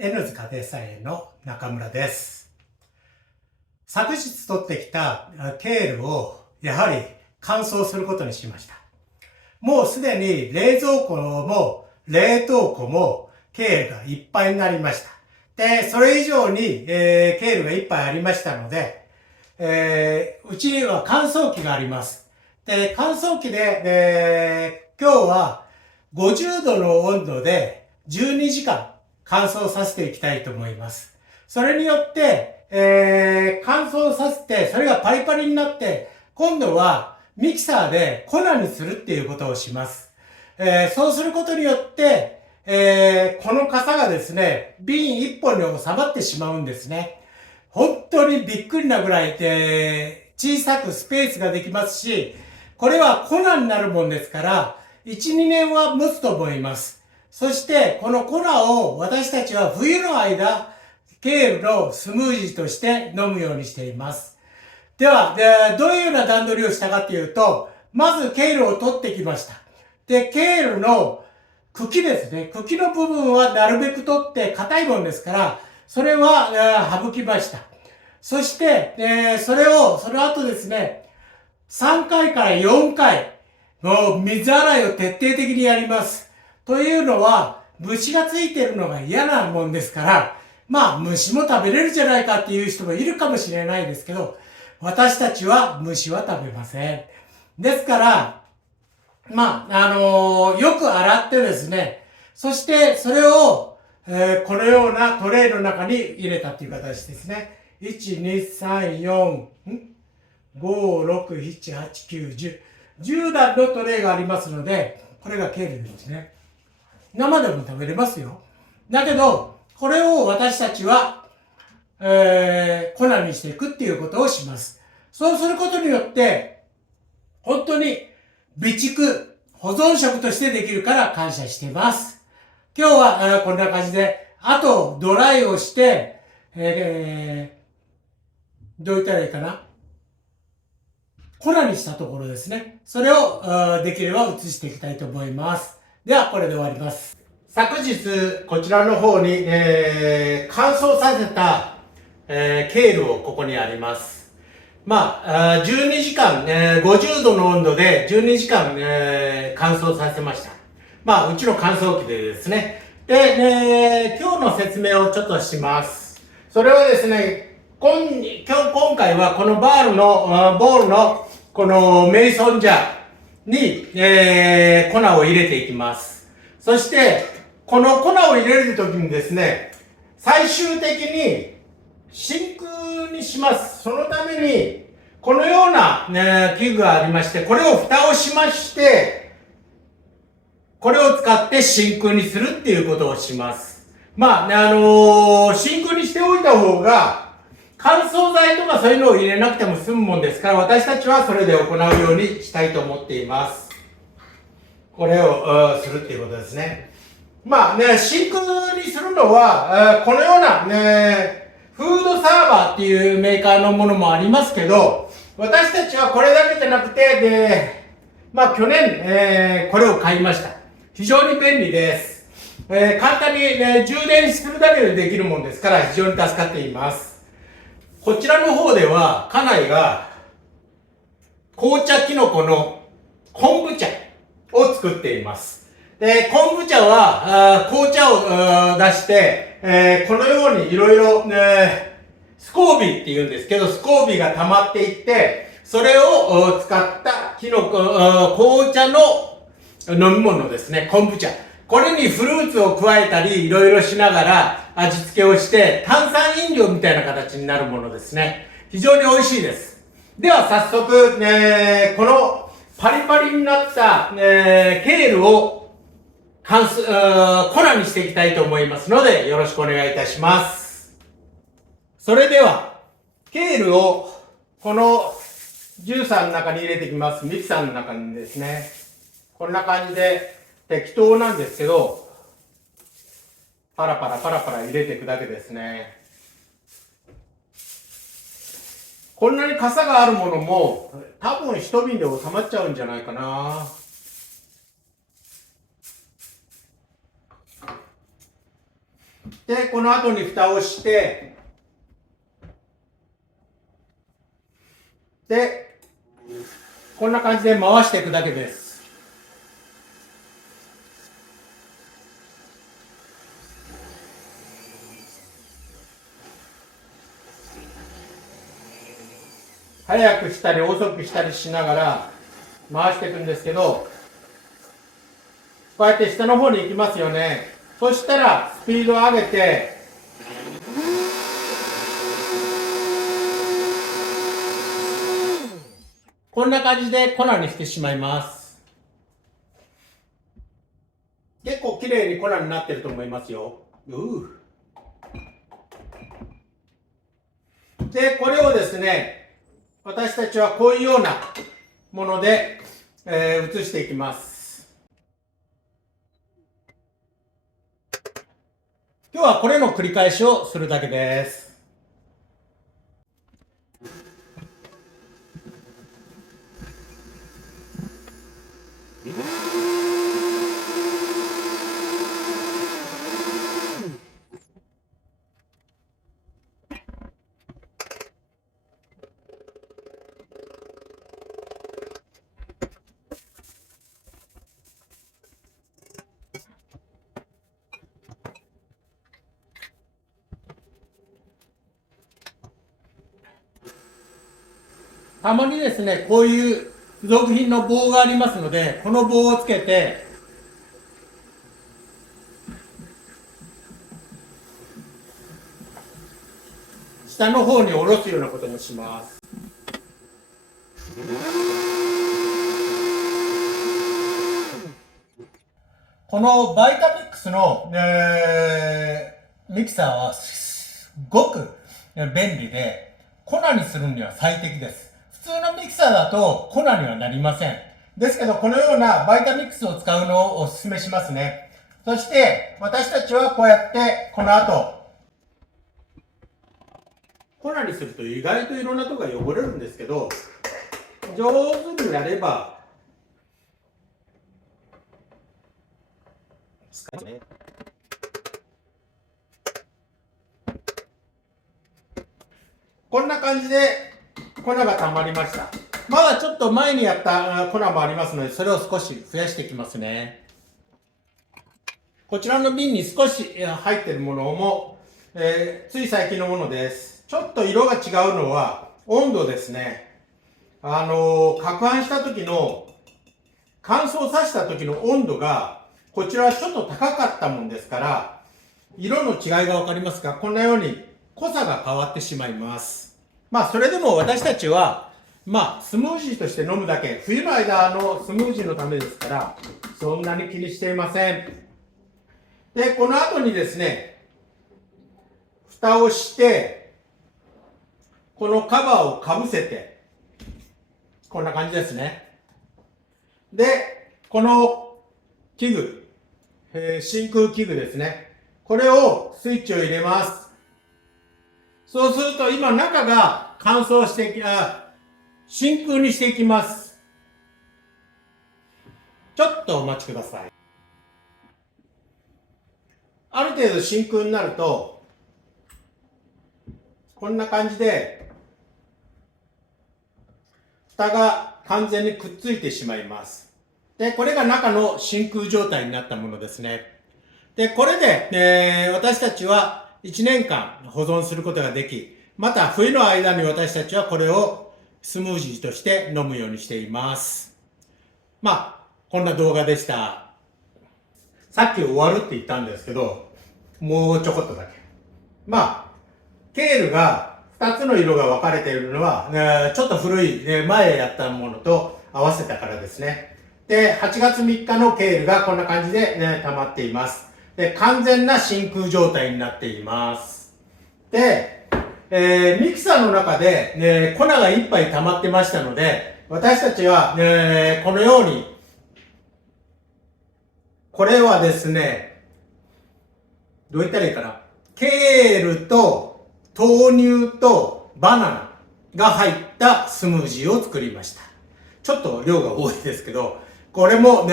N ズ家庭菜園の中村です。昨日取ってきたケールをやはり乾燥することにしました。もうすでに冷蔵庫も冷凍庫もケールがいっぱいになりました。で、それ以上に、ケールがいっぱいありましたので、うちには乾燥機があります。で、乾燥機で、今日は50度の温度で12時間乾燥させていきたいと思います。それによって、乾燥させて、それがパリパリになって、今度はミキサーで粉にするっていうことをします。そうすることによって、この傘がですね、瓶一本に収まってしまうんですね。本当にびっくりなぐらいで、小さくスペースができますし、これは粉になるもんですから、1、2年は持つと思います。そして、この粉を私たちは冬の間、ケールのスムージーとして飲むようにしています。では、どういうような段取りをしたかというと、まずケールを取ってきました。で、ケールの茎ですね。茎の部分はなるべく取って硬いものですから、それは省きました。そして、その後ですね、3回から4回、もう水洗いを徹底的にやります。というのは、虫がついてるのが嫌なもんですから、まあ虫も食べれるじゃないかっていう人もいるかもしれないですけど、私たちは虫は食べません。ですから、よく洗ってですね、そしてそれを、このようなトレイの中に入れたっていう形ですね。1、2、3、4、5、6、7、8、9、10。10段のトレイがありますので、これがケールですね。生でも食べれますよ。だけど、これを私たちは、粉にしていくっていうことをします。そうすることによって、本当に備蓄、保存食としてできるから感謝しています。今日は、こんな感じで、あとドライをして、どう言ったらいいかな。粉にしたところですね。それをできれば移していきたいと思います。では、これで終わります。昨日、こちらの方に、乾燥させた、ケールをここにあります。12時間、50度の温度で12時間、乾燥させました。うちの乾燥機でですね。で、今日の説明をちょっとします。それはですね、今回はこのボールの、このメイソンジャーに、粉を入れていきます。そして、この粉を入れるときにですね、最終的に真空にします。そのために、このような、器具がありまして、これを蓋をしまして、これを使って真空にするっていうことをします。真空にしておいた方が、乾燥剤とかそういうのを入れなくても済むもんですから、私たちはそれで行うようにしたいと思っています。これをするっていうことですね。真空にするのは、このような、フードサーバーっていうメーカーのものもありますけど、私たちはこれだけじゃなくて、去年、これを買いました。非常に便利です。簡単に、充電するだけでできるもんですから、非常に助かっています。こちらの方では、家内が、紅茶キノコの昆布茶を作っています。で、昆布茶は、紅茶を出して、このようにいろいろ、スコービーって言うんですけど、スコービーが溜まっていって、それを使った紅茶の飲み物ですね、昆布茶。これにフルーツを加えたり、いろいろしながら味付けをして、炭酸飲料みたいな形になるものですね。非常に美味しいです。では早速、このパリパリになった、ケールを粉にしていきたいと思いますので、よろしくお願いいたします。それでは、ケールをこのジューサーの中に入れていきます。ミキサーの中にですね。こんな感じで適当なんですけど、パラパラパラパラ入れていくだけですね。こんなに傘があるものも、多分一瓶で収まっちゃうんじゃないかな。で、この後に蓋をして、で、こんな感じで回していくだけです。早くしたり遅くしたりしながら回していくんですけど、こうやって下の方に行きますよね。そしたらスピードを上げて、こんな感じで粉にしてしまいます。結構綺麗に粉になってると思いますよ。で、これをですね、私たちはこういうようなもので、移していきます。今日はこれの繰り返しをするだけです。たまにですね、こういう付属品の棒がありますので、この棒をつけて、下の方に下ろすようなこともします。このバイタミックスの、ミキサーはすごく便利で、粉にするには最適です。普通のミキサーだと粉にはなりません。ですけど、このようなバイタミックスを使うのをお勧めしますね。そして、私たちはこうやって、この後、粉にすると意外といろんなとこが汚れるんですけど、上手にやれば、こんな感じで粉が溜まりました。まだちょっと前にやった粉もありますので、それを少し増やしていきますね。こちらの瓶に少し入っているものも、つい最近のものです。ちょっと色が違うのは温度ですね。攪拌した時の、乾燥させた時の温度が、こちらはちょっと高かったもんですから、色の違いがわかりますか？こんなように濃さが変わってしまいます。まあ、それでも私たちは、スムージーとして飲むだけ、冬の間のスムージーのためですから、そんなに気にしていません。で、この後にですね、蓋をして、このカバーをかぶせて、こんな感じですね。で、この器具、真空器具ですね。これをスイッチを入れます。そうすると今中が乾燥して真空にしていきます。ちょっとお待ちください。ある程度真空になると、こんな感じで、蓋が完全にくっついてしまいます。で、これが中の真空状態になったものですね。で、これで、私たちは1年間保存することができ、また冬の間に私たちはこれをスムージーとして飲むようにしています。こんな動画でした。さっき終わるって言ったんですけど、もうちょこっとだけ。ケールが2つの色が分かれているのは、ちょっと古い、前やったものと合わせたからですね。で、8月3日のケールがこんな感じで、溜まっています。で、完全な真空状態になっています。で、ミキサーの中で、粉がいっぱい溜まってましたので、私たちは、このように、これはですね、どう言ったらいいかな。ケールと豆乳とバナナが入ったスムージーを作りました。ちょっと量が多いですけど、これも、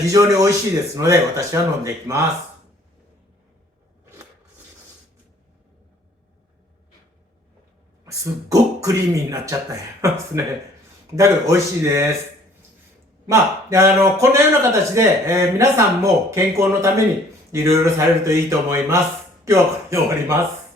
非常に美味しいですので、私は飲んでいきます。すっごくクリーミーになっちゃったんですね。だけど美味しいです。まあ、このような形で、皆さんも健康のためにいろいろされるといいと思います。今日はこれで終わります。